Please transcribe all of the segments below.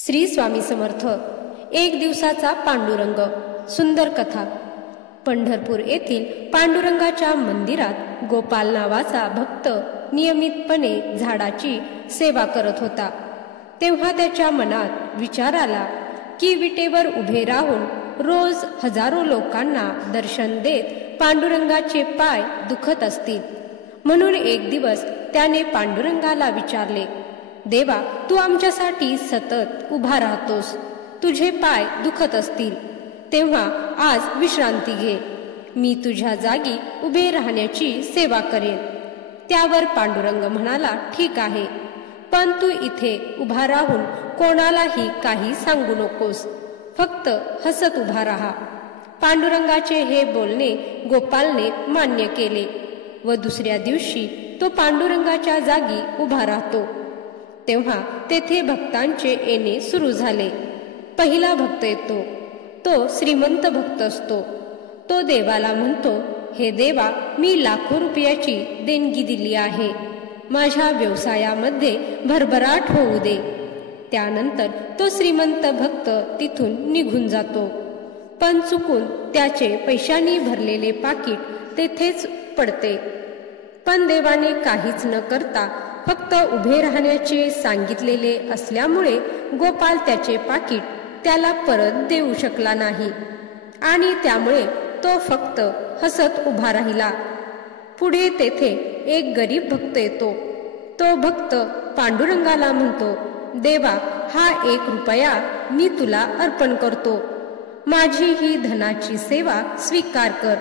श्री स्वामी समर्थ. एक दिवसाचा पांडुरंग. सुंदर कथा. पंढरपूर येथील पांडुरंगाच्या मंदिरात गोपाल नावाचा भक्त नियमितपणे झाडाची सेवा करत होता. तेव्हा त्याच्या मनात विचार आला की विटेवर उभे राहून रोज हजारो लोकांना दर्शन देत पांडुरंगाचे पाय दुखत असतील. म्हणून एक दिवस त्याने पांडुरंगाला विचारले, देवा, तू आमच्यासाठी सतत उभा राहतोस, तुझे पाय दुखत असतील तेव्हा आज विश्रांती घे. मी तुझ्या जागी उभे राहण्याची सेवा करेन. त्यावर पांडुरंग म्हणाला, ठीक आहे, पण तू इथे उभा राहून कोणालाही काही सांगू नकोस, फक्त हसत उभा राहा. पांडुरंगाचे हे बोलणे गोपालने मान्य केले व दुसऱ्या दिवशी तो पांडुरंगाच्या जागी उभा राहतो. तेव्हा तेथे भक्तांचे येणे सुरू झाले. पहिला भक्त येतो, तो श्रीमंत भक्त असतो. तो देवाला म्हणतो, हे देवा, मी लाखो रुपयाची देणगी दिली आहे, माझ्या व्यवसायामध्ये भरभराट होऊ दे. त्यानंतर तो श्रीमंत भक्त तिथून निघून जातो, पण चुकून त्याचे पैशांनी भरलेले पाकीट तेथेच पडते. पण देवाने काहीच न करता फक्त उभे राहण्याचे सांगितलेले असल्यामुळे गोपाल त्याचे पाकीट त्याला परत देऊ शकला नाही आणि त्यामुळे तो फक्त हसत उभा राहिला. पुढे तेथे एक गरीब भक्त येतो. तो भक्त पांडुरंगाला म्हणतो, देवा, हा 1 रुपया मी तुला अर्पण करतो, माझी ही धनाची सेवा स्वीकार कर.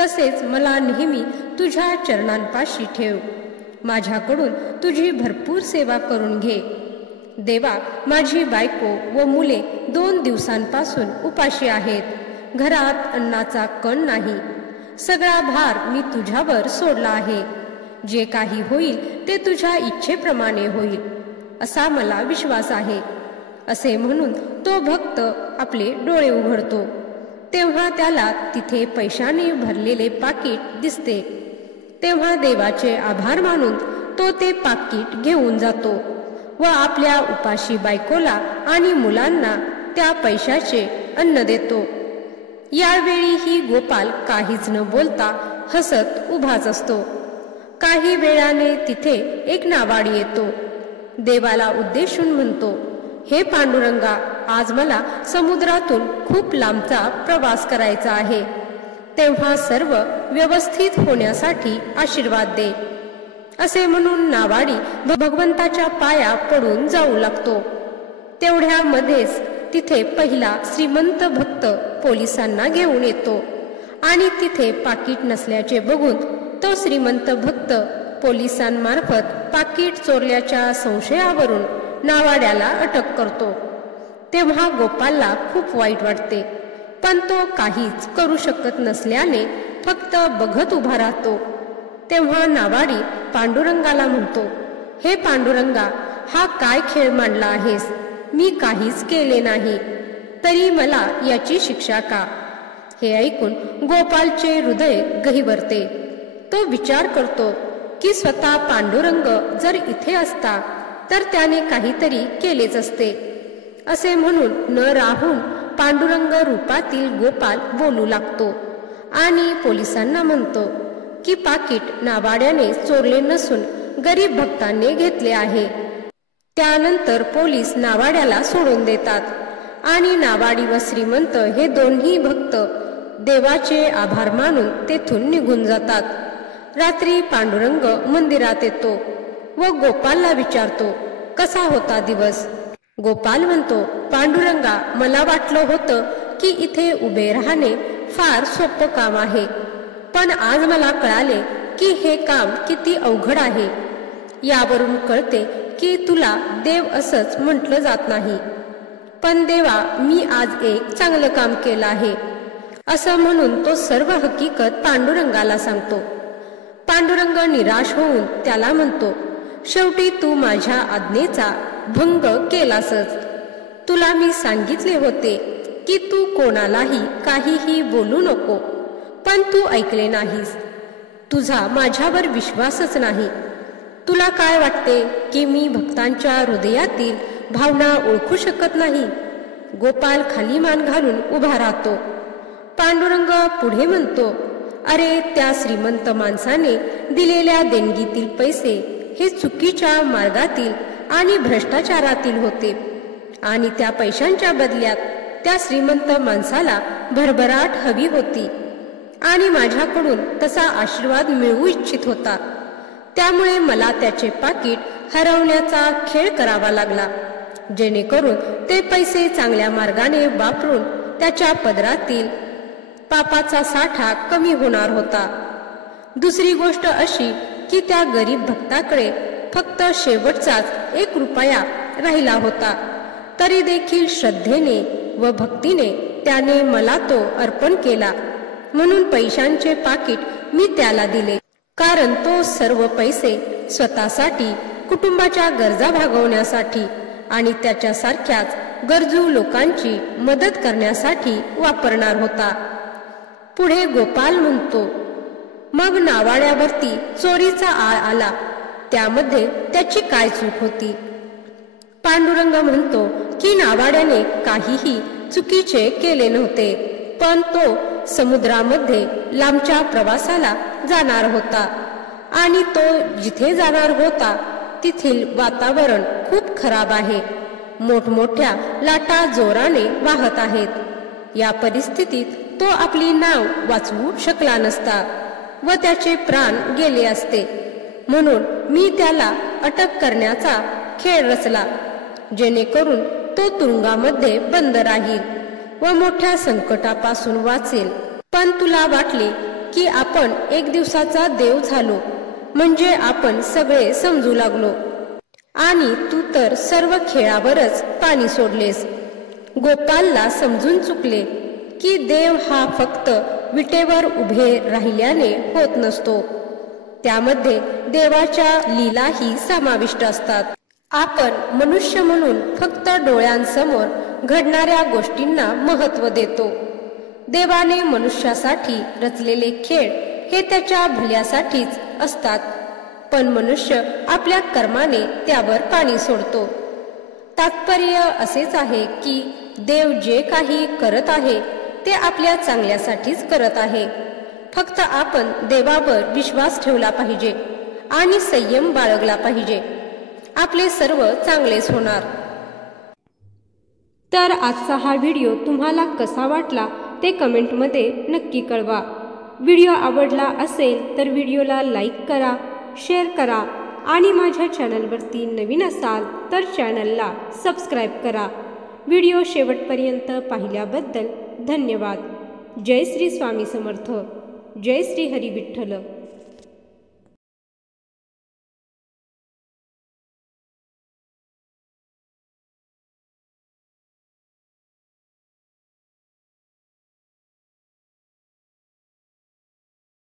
तसेच मला नेहमी तुझ्या चरणांपाशी ठेव, माझ्याकडून तुझी भरपूर सेवा करून घे. देवा, माझी बायको व मुले 2 दिवसांपासून उपाशी आहेत, घरात अन्नाचा कण नाही, सगळा भार मी तुझ्यावर सोडला आहे. जे काही होईल ते तुझ्या इच्छेप्रमाणे होईल असा मला विश्वास आहे. असे म्हणून तो भक्त आपले डोळे उघडतो. तेव्हा त्याला तिथे पैशाने भरलेले पाकीट दिसते. तेव्हा देवाचे आभार मानून तो ते पाकीट घेऊन जातो व आपल्या उपाशी बायकोला आणि मुलांना त्या पैशाचे अन्न देतो. यावेळीही गोपाल काहीच न बोलता हसत उभाच असतो. काही वेळाने तिथे एक नावाडी येतो. देवाला उद्देशून म्हणतो, हे पांडुरंगा, आज मला समुद्रातून खूप लांबचा प्रवास करायचा आहे, तेव्हा सर्व व्यवस्थित होण्यासाठी आशीर्वाद दे. असे म्हणून नावाडी भगवंताच्या पाया पडून जाऊ लागतो. तेवढ्यामध्येच तिथे पहिला श्रीमंत भक्त पोलिसांना घेऊन येतो आणि तिथे पाकीट नसल्याचे बघून तो श्रीमंत भक्त पोलिसांमार्फत पाकीट चोरल्याच्या संशयावरून नावाड्याला अटक करतो. तेव्हा गोपालला खूप वाईट वाटते, पण तो काहीच करू शकत नसल्याने फक्त बघत उभा राहतो. तेव्हा नावाडी पांडुरंगाला म्हणतो, हे पांडुरंगा, हा काय खेळ मांडला आहेस? मी काहीच केले नाही, तरी मला याची शिक्षा का? हे ऐकून गोपालचे हृदय गहिवरते. तो विचार करतो की स्वतः पांडुरंग जर इथे असता तर त्याने काहीतरी केलेच असते. असे म्हणून न राहून पांडुरंग रूपातील गोपाल बोलू लागतो आणि पोलिसांना म्हणतो की पाकीट नावाड्याने चोरले नसून गरीब भक्तांनी घेतले आहे. त्यानंतर पोलीस नावाड्याला सोडून देतात आणि नावाडी व श्रीमंत हे दोन्ही भक्त देवाचे आभार मानून तेथून निघून जातात. रात्री पांडुरंग मंदिरात येतो व गोपालला विचारतो, कसा होता दिवस? गोपाल म्हणतो, पांडुरंगा, मला वाटलं होतं की इथे उभे राहणे फार सोपं काम आहे, पण आज मला कळाले की हे काम किती अवघड आहे. यावरून कळते की तुला देव असंच म्हटलं जात नाही. पण देवा, मी आज एक चांगलं काम केलं आहे. असं म्हणून तो सर्व हकीकत पांडुरंगाला सांगतो. पांडुरंग निराश होऊन त्याला म्हणतो, शेवटी तू माझ्या आज्ञेचा भंग केलासच. तुला मी सांगितले होते की तू कोणालाही काहीही बोलू नको, पण तू ऐकले नाहीस. तुझा माझ्यावर विश्वासच नाही. तुला काय वाटते की मी भक्तांच्या हृदयातील भावना ओळखू शकत नाही. गोपाल खाली मान घालून उभा राहतो. पांडुरंग पुढे म्हणतो, अरे त्या श्रीमंत माणसाने दिलेल्या देणगीतील पैसे हे चुकीच्या मार्गातील आणि भ्रष्टाचारातील होते आणि त्या पैशांच्या बदल्यात त्या श्रीमंत माणसाला भरभराट हवी होती आणि माझ्याकडून तसा आशीर्वाद मिळवू इच्छित होता. त्यामुळे मला त्याचे पाकीट हरवण्याचा खेळ करावा लागला, जेणेकरून ते पैसे चांगल्या मार्गाने वापरून त्याच्या पदरातील पापाचा साठा कमी होणार होता. दुसरी गोष्ट अशी की त्या गरीब भक्ताकडे फक्त शेवटचाच 1 रुपया राहिला होता. तरी देखील श्रद्धेने व भक्तीने त्याने मला तो अर्पण केला. म्हणून पैशांचे पाकीट मी त्याला दिले, कारण तो सर्व पैसे स्वतःसाठी, कुटुंबाच्या गरजा भागवण्यासाठी आणि त्याच्यासारख्याच गरजू लोकांची मदत करण्यासाठी वापरणार होता. पुढे गोपाल म्हणतो, मग नावाड्यावरती चोरीचा आळ आला, त्यामध्ये त्याची काय चूक होती? पांडुरंग म्हणतो की नावाड्याने काहीही चुकीचे केले नव्हते, पण तो समुद्रामध्ये लांबच्या प्रवासाला जाणार होता आणि तो जिथे जाणार होता तिथील वातावरण खूप खराब आहे. मोठमोठ्या लाटा जोराने वाहत आहेत. या परिस्थितीत तो आपली नाव वाचवू शकला नसता व त्याचे प्राण गेले असते. म्हणून मी त्याला अटक करण्याचा खेळ रचला, जेणेकरून तो तुरुंगामध्ये बंद राहील व मोठ्या संकटापासून वाचेल. पण तुला वाटले की आपण 1 दिवसाचा देव झालो, म्हणजे आपण सगळे समजू लागलो आणि तू तर सर्व खेळावरच पाणी सोडलेस. गोपालला समजून चुकले की देव हा फक्त विटेवर उभे राहिल्याने होत नसतो, त्यामध्ये देवाच्या लीलाही समाविष्ट असतात. आपण मनुष्य म्हणून फक्त डोळ्यांसमोर घडणाऱ्या गोष्टींना महत्त्व देतो. देवाने मनुष्यासाठी रचलेले खेळ हे त्याच्या भल्यासाठीच असतात, पण मनुष्य आपल्या कर्माने त्यावर पाणी सोडतो. तात्पर्य असेच आहे की देव जे काही करत आहे ते आपल्या चांगल्यासाठीच करत आहे. फक्त आपण देवावर विश्वास ठेवला पाहिजे आणि संयम बाळगला पाहिजे. आपले सर्व चांगलेच होणार. तर आजचा हा व्हिडिओ तुम्हाला कसा वाटला ते कमेंटमध्ये नक्की कळवा. व्हिडिओ आवडला असेल तर व्हिडिओला लाईक करा, शेअर करा आणि माझ्या चॅनलवरती नवीन असाल तर चॅनलला सबस्क्राईब करा. व्हिडिओ शेवटपर्यंत पाहिल्याबद्दल धन्यवाद. जय श्री स्वामी समर्थ. जय श्री हरी विठ्ठल.